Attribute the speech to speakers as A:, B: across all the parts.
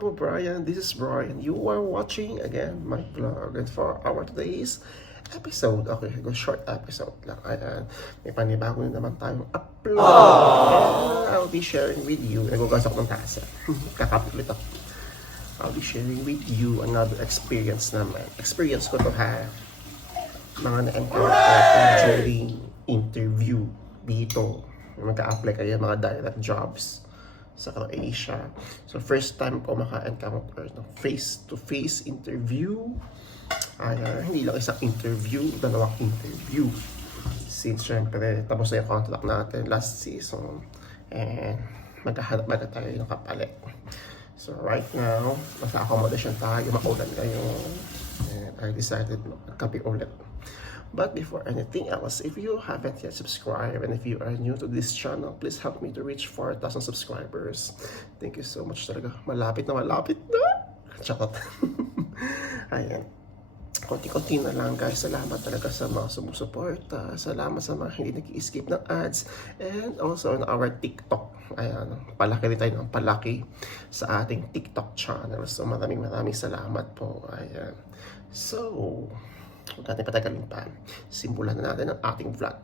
A: Mga kababayan, this is Brian. You are watching again my vlog and for our today's episode, okay, go short episode lang. Ayan, may panibago na naman tayong upload. And I'll be sharing with you, nagugasok ng tasa. Kakapulit ako. I'll be sharing with you another experience naman. Experience ko to ha. Mga na-encounter ko during interview dito. Magka-apply kayo mga direct jobs sa Croatia. So, first time ko maka-encounter ng face-to-face interview. Ay, ah, hindi lang isang interview, dalawang interview. Since, syempre, tapos na yung contract natin last season. And, maghahanap baga tayo ng kapalit. So, right now, nasa accommodation tayo, maulan ngayon. And I decided magkape ulit. But before anything else, if you haven't yet subscribed and if you are new to this channel, please help me to reach 4,000 subscribers. Thank you so much talaga. Malapit na malapit na. Chakot. Ayan. Konti-konti na lang guys. Salamat talaga sa mga sumusuporta. Salamat sa mga hindi nag-skip ng ads. And also on our TikTok. Ayan. Palaki rin tayo ng palaki sa ating TikTok channel. So maraming maraming salamat po. Ayan. So, huwag natin patagalin pa. Simulan na natin ang ating vlog.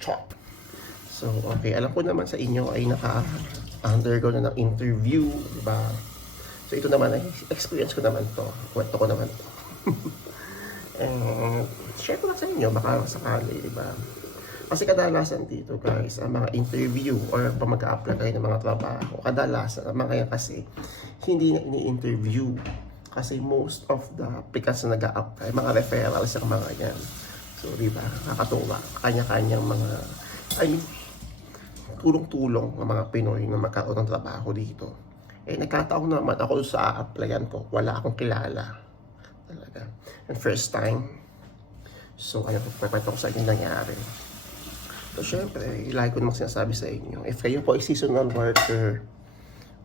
A: Chop! So, okay. Alam ko naman sa inyo ay naka-undergo na ng interview, di ba? So, ito naman ay experience ko naman to. Kwento ko naman to. And, share ko lang sa inyo, baka sakali, di ba? Kasi kadalasan dito, guys, ang mga interview or pa mag-apply kayo ng mga trabaho, kadalasan, mga yan kasi, hindi na ini-interview. Kasi most of the applicants na nag-a-apply, mga referrals ang mga yan. So, di ba, nakakatuwa. Kanya-kanyang mga, I mean, tulong-tulong ng mga Pinoy na magkaroon ng trabaho dito. Eh, nagkataon naman ako sa applyan ko, wala akong kilala. Talaga. And first time, so ano ko sa inyo nangyari. So, syempre, lagi ko namang sinasabi sa inyo, if kayo po ay seasonal worker,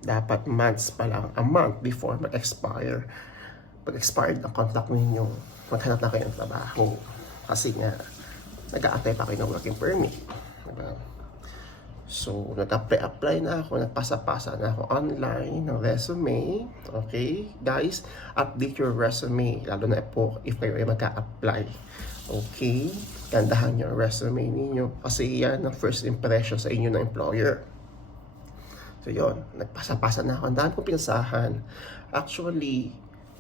A: dapat months pa lang, a month before mag-expire, pag-expired ang contract ninyo, maghanap na kayo ng trabaho. Kasi nga, nag-a-apply pa kayo ng working permit. Diba? So, nag-apply-apply na ako, nagpasa-pasa na ako online ng resume. Okay? Guys, update your resume, lalo na po if kayo ay magka-apply. Okay? Gandahan yung resume ninyo kasi yan ang first impression sa inyo ng employer. So yun, nagpasa-pasa na ako. Ang dami kong pinasahan. Actually,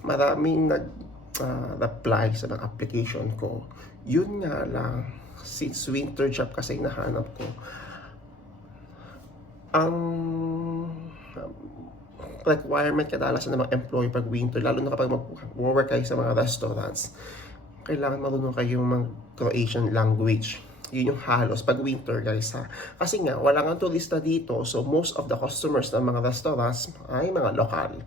A: maraming nag-reply sa mga application ko. Yun nga lang, since winter job kasi nahanap ko, ang um, requirement kadalasan ng mga employee pag winter, lalo na kapag mag-work kayo sa mga restaurants, kailangan marunong kayo mag-Croatian language. Yun yung halos pag winter guys ha. Kasi nga, wala nga turista dito. So, most of the customers ng mga restaurants ay mga lokal.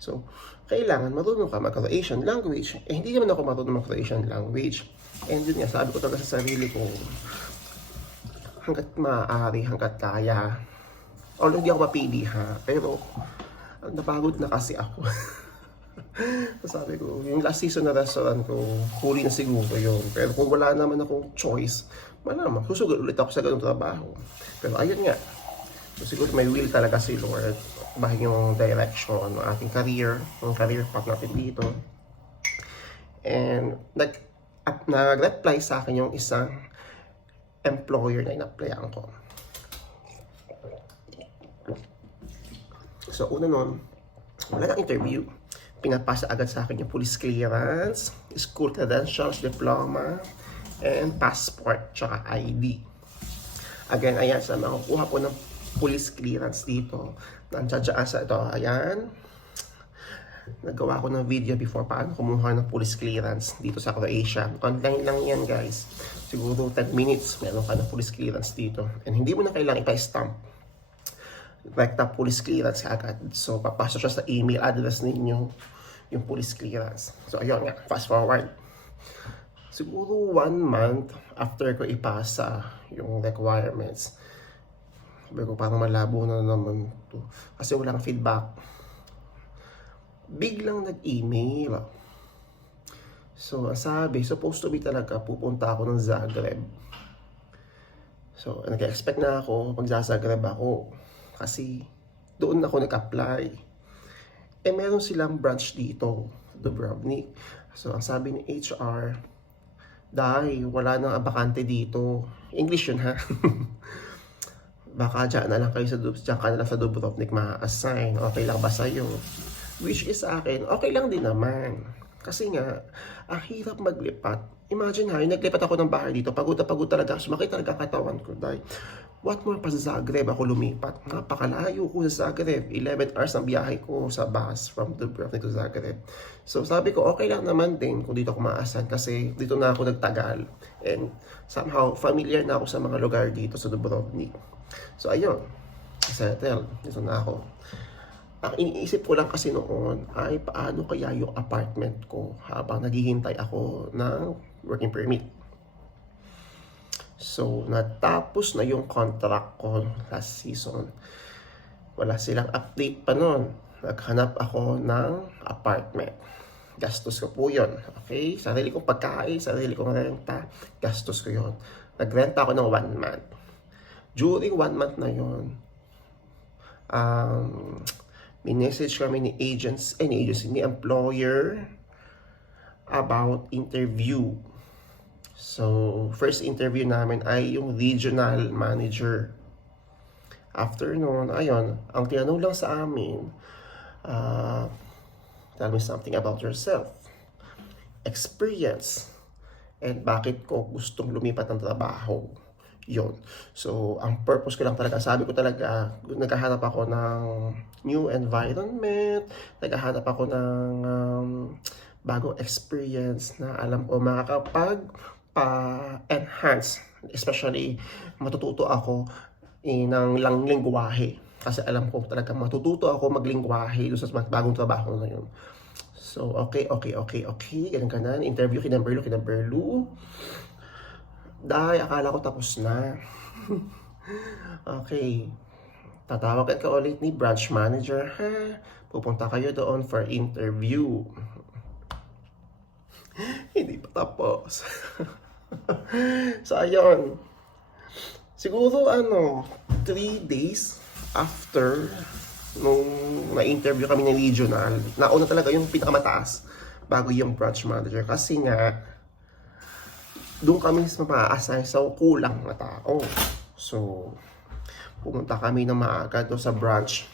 A: So, kailangan marunong ka mag-Croatian language. Eh, hindi naman ako marunong mag-Croatian language. And yun nga, sabi ko talaga sa sarili ko, hanggat maaari, hanggat kaya. Although hindi ako mapili ha, pero napagod na kasi ako. Sabi ko, yung last season na restaurant ko, huli na siguro yun. Pero kung wala naman akong choice, malamang, susugod ulit ako sa ganung trabaho. Pero ayun nga, so, siguro may will talaga si Lord. Bahin yung direction ng ating career, ng career path natin dito. And nag, at, nag-reply sa akin yung isang employer na in-applyan ko. So, una nun, wala na interview. Pinapasa agad sa akin yung police clearance, school credentials, diploma, and passport, tsaka ID. Again, ayan, sa makukuha po ng police clearance dito. Nandiyan sa ito, ayan. Nagawa ko ng video before paano kumuha ng police clearance dito sa Croatia. Online lang yan, guys. Siguro 10 minutes, meron ka ng police clearance dito. And hindi mo na kailangan ipa-stamp rekta police clearance agad. So, papasok siya sa email address ninyo yung police clearance. So, ayun nga, fast forward. Siguro one month after ko ipasa yung requirements, sabi ko parang malabo na naman to. Kasi walang feedback. Biglang nag-email. So, sabi, supposed to be talaga, pupunta ako ng Zagreb. So, nag-expect na ako, magsasagreb ako. Kasi doon ako nag-apply. Eh, meron silang branch dito, Dubrovnik. So, ang sabi ni HR, dahil wala nang abakante dito. English yun, ha? Baka dyan na lang kayo sa, dyan ka na lang sa Dubrovnik ma-assign. Okay lang ba sa'yo? Which is sa akin, okay lang din naman. Kasi nga, ang hirap maglipat. Imagine ha, yung naglipat ako ng bahay dito, pagod na pagod talaga. Sumakit talaga katawan ko. Dahil, what more pa sa Zagreb ako lumipat. Napakalayo ko sa Zagreb. 11 hours ang biyahe ko sa bus from Dubrovnik to Zagreb. So sabi ko, okay lang naman din kung dito ako maasan kasi dito na ako nagtagal. And somehow, familiar na ako sa mga lugar dito sa Dubrovnik. So ayun, settle. Dito na ako. Ang iniisip ko lang kasi noon ay paano kaya yung apartment ko habang naghihintay ako ng working permit. So, natapos na yung contract ko last season. Wala silang update pa noon. Naghanap ako ng apartment. Gastos ko po yun. Okay? Sarili kong pagkain, sarili kong renta, gastos ko yun. Nagrenta ako ng one month. During one month na yun, um, minessage kami ni agents, eh, ni agency, ni employer about interview. So, first interview namin ay yung regional manager. After noon, ayun, ang tinanong lang sa amin, uh, tell me something about yourself. Experience. And bakit ko gustong lumipat ng trabaho. Yun. So, ang purpose ko lang talaga, sabi ko talaga, naghahanap ako ng new environment, naghahanap ako ng um, bagong experience na alam ko makakapag pa-enhance. Especially, matututo ako eh, ng lang lingwahe. Kasi alam ko talaga matututo ako maglingwahe doon sa bagong trabaho na yun. So, okay, okay, okay, okay. Ganun ganan. Interview kina Berlu, kina Berlu. Dahil akala ko tapos na. okay. Tatawagan ka ulit ni branch manager, ha? Pupunta kayo doon for interview. Hindi pa tapos. so, ayun. Siguro, ano, three days after nung na-interview kami ng regional, nauna talaga yung pinakamataas bago yung branch manager. Kasi nga, doon kami ma-assign sa kulang na tao. So, pumunta kami na maaga doon sa branch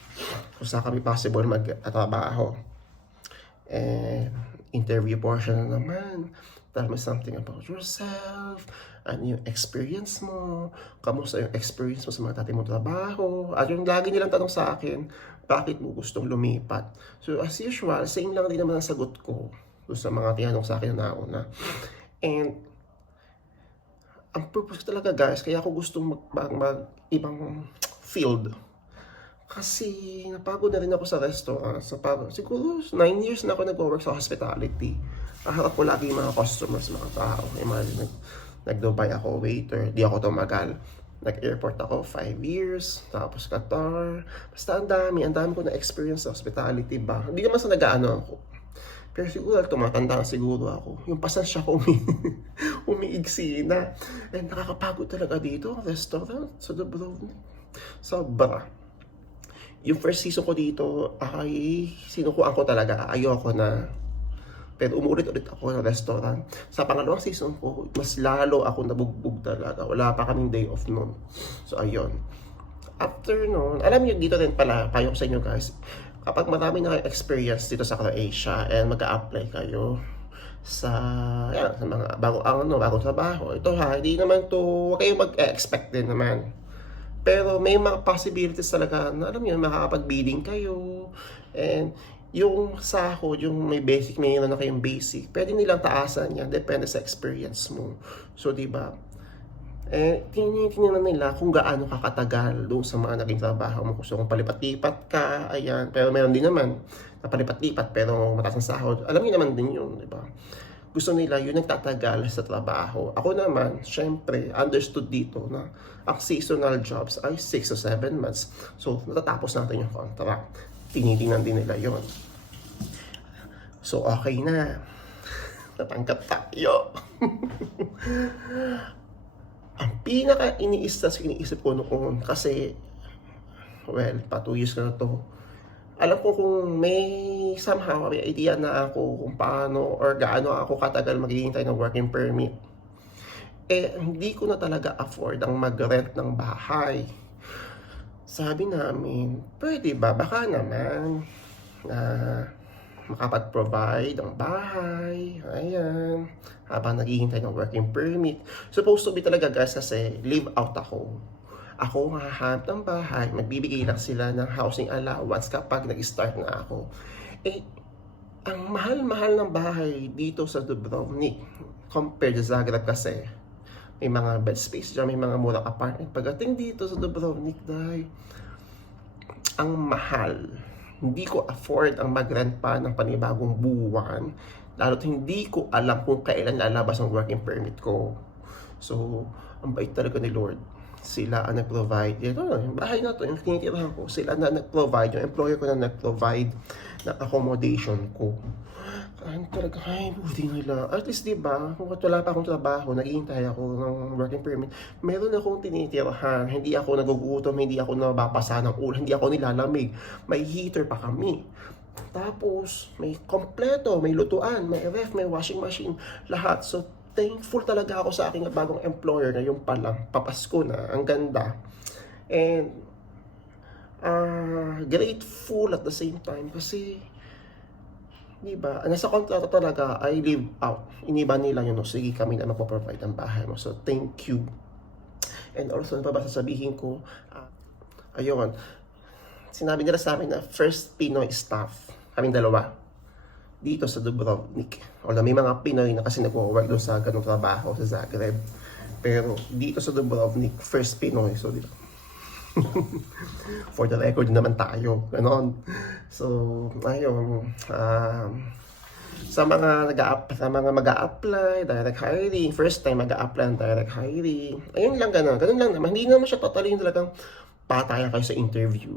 A: kung saan kami possible magtatrabaho. And interview portion na naman. Tell me something about yourself. Ano yung experience mo? Kamusta yung experience mo sa mga dati mong trabaho? At yung lagi nilang tanong sa akin, bakit mo gustong lumipat? So as usual, same lang din naman ang sagot ko sa mga tinanong sa akin na nauna. And ang purpose ko talaga guys, kaya ako gustong mag, mag, mag ibang field. Kasi napagod na rin ako sa restaurant. Sa siguro 9 years na ako nag-work sa hospitality. Kaharap ko lagi yung mga customers, mga tao. Imagine, nag, nag-Dubai ako, waiter. Di ako tumagal. Nag-airport ako 5 years. Tapos Qatar. Basta ang dami. Ang dami ko na experience sa hospitality ba. Hindi naman sa nag-ano ako. Pero siguro tumatanda siguro ako. Yung pasensya ko umi umiigsi na. And nakakapagod talaga dito. Restaurant sa Dubrovnik. Sobra yung first season ko dito ay sinukuan ko talaga. Ayoko na. Pero umulit-ulit ako ng restaurant. Sa pangalawang season ko, mas lalo ako nabugbog talaga. Wala pa kaming day off noon. So, ayun. After noon, alam niyo dito din pala, payo ko sa inyo guys, kapag marami na kayo experience dito sa Croatia and mag-a-apply kayo sa, yan, sa mga bago, ano, bagong trabaho. Ito ha, hindi naman to, huwag kayong mag-expect din naman. Pero may mga possibilities talaga na alam niyo makakapag-bidding kayo and yung sahod, yung may basic, may na kayong basic, pwede nilang taasan yan, depende sa experience mo. So, di ba? Eh, tinitingnan nila kung gaano kakatagal doon sa mga naging trabaho mo. So, kung palipat-lipat ka, ayan. Pero meron din naman na palipat-lipat pero mataas ang sahod. Alam niyo naman din yun, di ba? gusto nila yun nagtatagal sa trabaho. Ako naman, syempre, understood dito na ang seasonal jobs ay 6 to 7 months. So, natatapos natin yung contract. Tinitingnan din nila yon. So, okay na. Natanggap tayo. ang pinaka iniisip iniisip ko noon kasi well, pa 2 years na to. Alam ko kung may somehow may idea na ako kung paano or gaano ako katagal maghihintay ng working permit. Eh, hindi ko na talaga afford ang mag-rent ng bahay. Sabi namin, pwede ba? Baka naman na makapag-provide ng bahay. Ayan. Habang naghihintay ng working permit. Supposed to be talaga guys kasi live out ako. Ako ang hahanap ng bahay. Magbibigay lang sila ng housing allowance kapag nag-start na ako. Eh, ang mahal-mahal ng bahay dito sa Dubrovnik compared sa Zagreb kasi may mga bed space dyan, may mga murang apartment. Pagdating dito sa Dubrovnik, dahil ang mahal. Hindi ko afford ang mag-rent pa ng panibagong buwan. Lalo't hindi ko alam kung kailan lalabas ang working permit ko. So, ang bait talaga ni Lord. Sila ang nag-provide. Ito, yung bahay na to, yung tinitirahan ko, sila na nag-provide. Yung employer ko na nag-provide ng accommodation ko. Ano talaga, ay, buti nila. At least, di ba, kung wala pa akong trabaho, naghihintay ako ng working permit, meron akong tinitirahan. Hindi ako nagugutom, hindi ako nababasa ng ulo, hindi ako nilalamig. May heater pa kami. Tapos, may kompleto, may lutuan, may ref, may washing machine, lahat. So, thankful talaga ako sa aking bagong employer na yung palang papasko na. Ang ganda. And, ah grateful at the same time kasi Di ba? Nasa kontrata talaga, I live out. Iniba nila yun, no? sige kami na magpo-provide ng bahay mo. So, thank you. And also, ano pa ba sasabihin ko? Ah, ayun, sinabi nila sa amin na first Pinoy staff, kaming dalawa, dito sa Dubrovnik. Although may mga Pinoy na kasi nagwo-work doon sa ganung trabaho sa Zagreb. Pero dito sa Dubrovnik, first Pinoy. So, dito. For the record naman tayo. Ganon. So, ayun. Um, sa mga nag sa mga mag apply direct hiring, first time mag apply ng direct hiring. Ayun lang ganun. Ganun lang naman. Hindi naman siya totally yung talagang patayan kayo sa interview.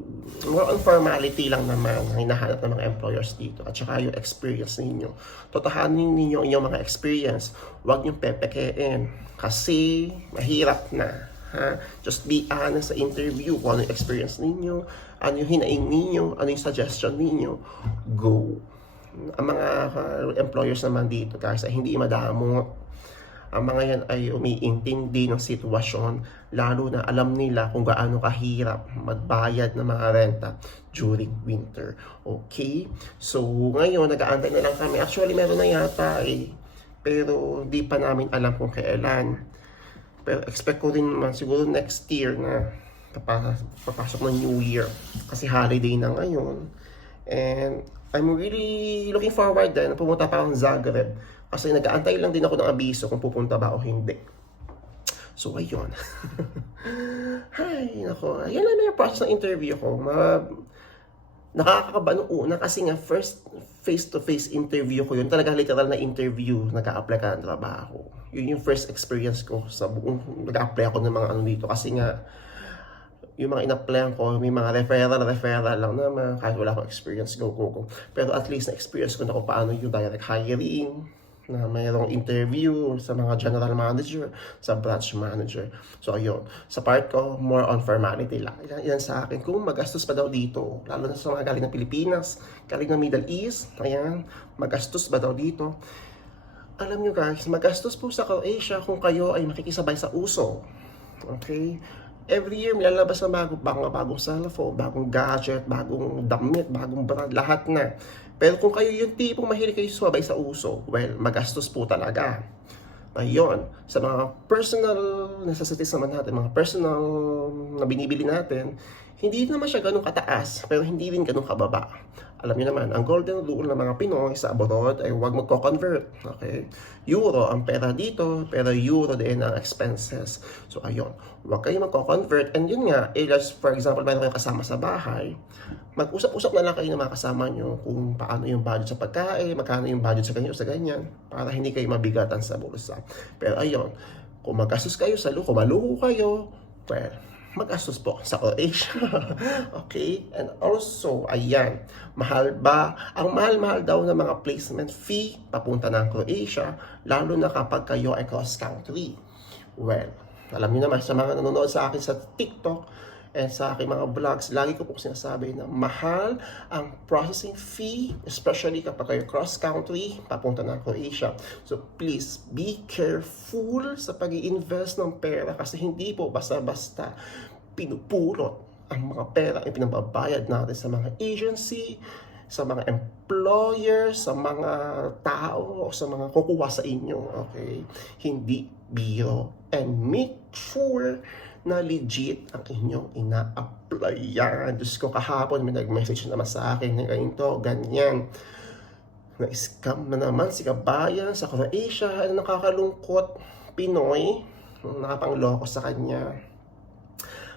A: More on formality lang naman ang hinahanap ng mga employers dito at saka yung experience ninyo. Totohanin ninyo inyong mga experience. Huwag niyong pepekein kasi mahirap na. Ha? Just be honest sa interview kung ano yung experience ninyo, ano yung hinaing ninyo, ano yung suggestion ninyo. Go. Ang mga employers naman dito guys ay hindi madamo ang mga yan ay umiintindi ng sitwasyon lalo na alam nila kung gaano kahirap magbayad ng mga renta during winter. Okay? So, ngayon, nag-aantay na lang kami. Actually, meron na yata eh. Pero, di pa namin alam kung kailan. Pero, expect ko rin naman siguro next year na papasok ng New Year. Kasi holiday na ngayon. And, I'm really looking forward din na pumunta pa akong Zagreb kasi nag-aantay lang din ako ng abiso kung pupunta ba o hindi. So, ayun. Hay, nako. Ayan lang yung process ng interview ko. Ma nakakakaba nung una kasi nga first face-to-face interview ko yun. Talaga literal na interview, nag-a-apply ka ng trabaho. Yun yung first experience ko sa buong nag-a-apply ako ng mga ano dito. Kasi nga, yung mga in-applyan ko, may mga referral, referral lang naman, kahit wala akong experience, go, go, go. Pero at least na-experience ko na kung paano yung direct hiring, na mayroong interview sa mga general manager, sa branch manager. So, ayun. Sa part ko, more on formality lang. Yan, yan sa akin. Kung magastos pa daw dito, lalo na sa mga galing ng Pilipinas, galing ng Middle East, ayan, magastos ba daw dito? Alam nyo guys, magastos po sa Croatia kung kayo ay makikisabay sa uso. Okay? Every year, may lalabas na bago, bagong, bagong cellphone, bagong gadget, bagong damit, bagong brand, lahat na. Pero kung kayo yung tipong mahilig kayo sumabay sa uso, well, magastos po talaga. Ayun, sa mga personal necessities naman natin, mga personal na binibili natin, hindi naman siya ganun kataas, pero hindi rin ganun kababa. Alam niyo naman, ang golden rule ng mga Pinoy sa abroad ay huwag magko-convert. Okay? Euro ang pera dito, pero euro din ang expenses. So, ayun. Huwag kayo magko-convert. And yun nga, eh, just for example, mayroon kayong kasama sa bahay, mag-usap-usap na lang kayo ng mga kasama nyo kung paano yung budget sa pagkain, magkano yung budget sa ganyan sa ganyan, para hindi kayo mabigatan sa bulsa. Pero ayun, kung magastos kayo sa luho, maluho kayo, well, magastos po sa Croatia. okay? And also, ayan, mahal ba? Ang mahal-mahal daw ng mga placement fee papunta ng Croatia, lalo na kapag kayo ay cross-country. Well, alam niyo naman sa mga nanonood sa akin sa TikTok, And sa aking mga vlogs, lagi ko po sinasabi na mahal ang processing fee, especially kapag kayo cross-country, papunta na Croatia. So please, be careful sa pag invest ng pera kasi hindi po basta-basta pinupulot ang mga pera ang pinababayad natin sa mga agency, sa mga employer, sa mga tao, o sa mga kukuha sa inyo, okay? Hindi biro. And make sure na legit ang inyong ina-applyan. Diyos ko, kahapon may nag-message naman sa akin na ganito, ganyan. Na-scam na naman si Kabayan sa Croatia. Ano nakakalungkot? Pinoy, nakapangloko sa kanya.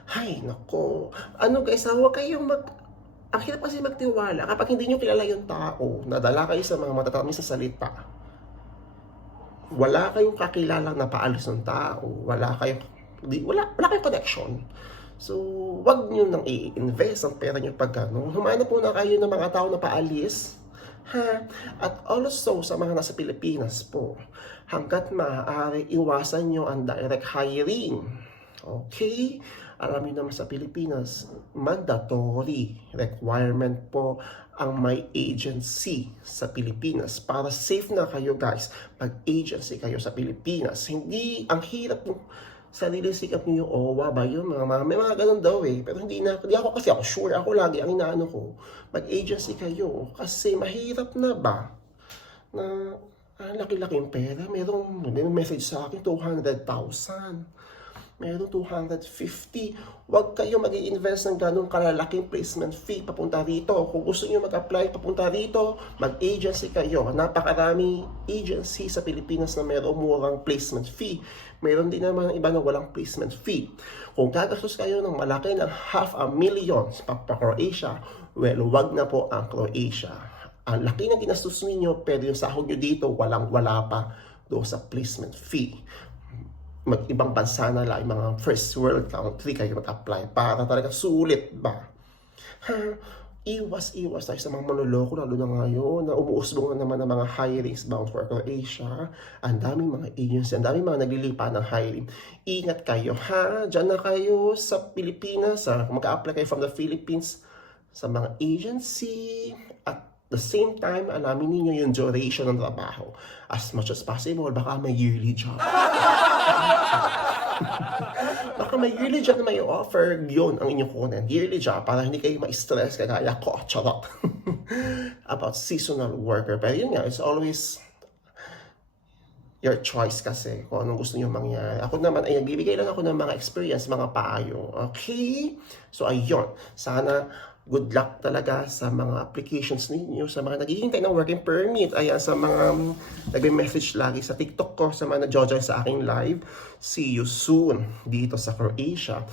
A: Ay, nako. Ano guys, ah, huwag kayong mag... Ang hirap kasi magtiwala kapag hindi nyo kilala yung tao, nadala kayo sa mga matatamis sa salita. Wala kayong kakilalang napaalis ng tao. Wala kayong... Di, wala, wala kayong connection. So, wag nyo nang i-invest ang pera nyo pag gano'n. Humana po na kayo ng mga tao na paalis. Ha? At also, sa mga nasa Pilipinas po, hanggat maaari, iwasan nyo ang direct hiring. Okay? Alam niyo naman sa Pilipinas, mandatory requirement po ang may agency sa Pilipinas para safe na kayo guys pag agency kayo sa Pilipinas. Hindi, ang hirap ng sarili sikap niyo, OWA ba yun? Mga, mga, may mga ganun daw eh. Pero hindi na, hindi ako kasi ako sure, ako lagi ang inaano ko, mag-agency kayo. Kasi mahirap na ba na ah, laki-laking pera. Merong, may message sa akin, 200,000 meron 250. Huwag kayo mag invest ng ganong kalalaking placement fee papunta rito. Kung gusto niyo mag-apply papunta rito, mag-agency kayo. Napakarami agency sa Pilipinas na mayroong murang placement fee. Mayroon din naman iba na walang placement fee. Kung gagastos kayo ng malaki ng half a million pa Croatia, well, wag na po ang Croatia. Ang laki na ginastos ninyo, pero yung sahod nyo dito, walang-wala pa doon sa placement fee mag-ibang bansa na lang, mga first world country kayo mag-apply para talaga sulit ba? Ha? Iwas-iwas tayo sa mga manloloko lalo na ngayon na umuusbong na naman ng mga hirings bound for Croatia. Ang daming mga agency, ang daming mga naglilipa ng hiring. Ingat kayo ha, Diyan na kayo sa Pilipinas, ha? mag-apply kayo from the Philippines sa mga agency at the same time, alamin ninyo yung duration ng trabaho. As much as possible, baka may yearly job. Baka may yearly job na may offer, yun ang inyong kunin. Yearly job, para hindi kayo ma-stress kagaya ko, charot. About seasonal worker. Pero yun nga, it's always your choice kasi kung anong gusto nyo mangyari. Ako naman, ay nagbibigay lang ako ng mga experience, mga payo. Okay? So, ayun. Sana good luck talaga sa mga applications ninyo, sa mga naghihintay ng working permit, ayan, sa mga um, nagme-message lagi sa TikTok ko, sa mga nag-join sa aking live. See you soon dito sa Croatia.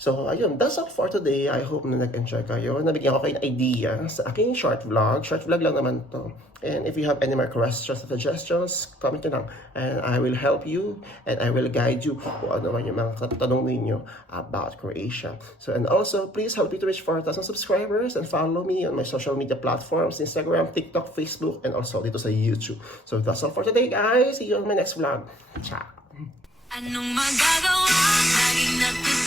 A: So, ayun, that's all for today. I hope na nag-enjoy kayo. Nabigyan ko kayo ng idea sa aking short vlog. Short vlog lang naman to. And if you have any more questions or suggestions, comment nyo lang. And I will help you and I will guide you kung ano man yung mga tanong ninyo about Croatia. So, and also, please help me to reach 4,000 subscribers and follow me on my social media platforms, Instagram, TikTok, Facebook, and also dito sa YouTube. So, that's all for today, guys. See you on my next vlog. Ciao!
B: Anong magagawa? Laging nag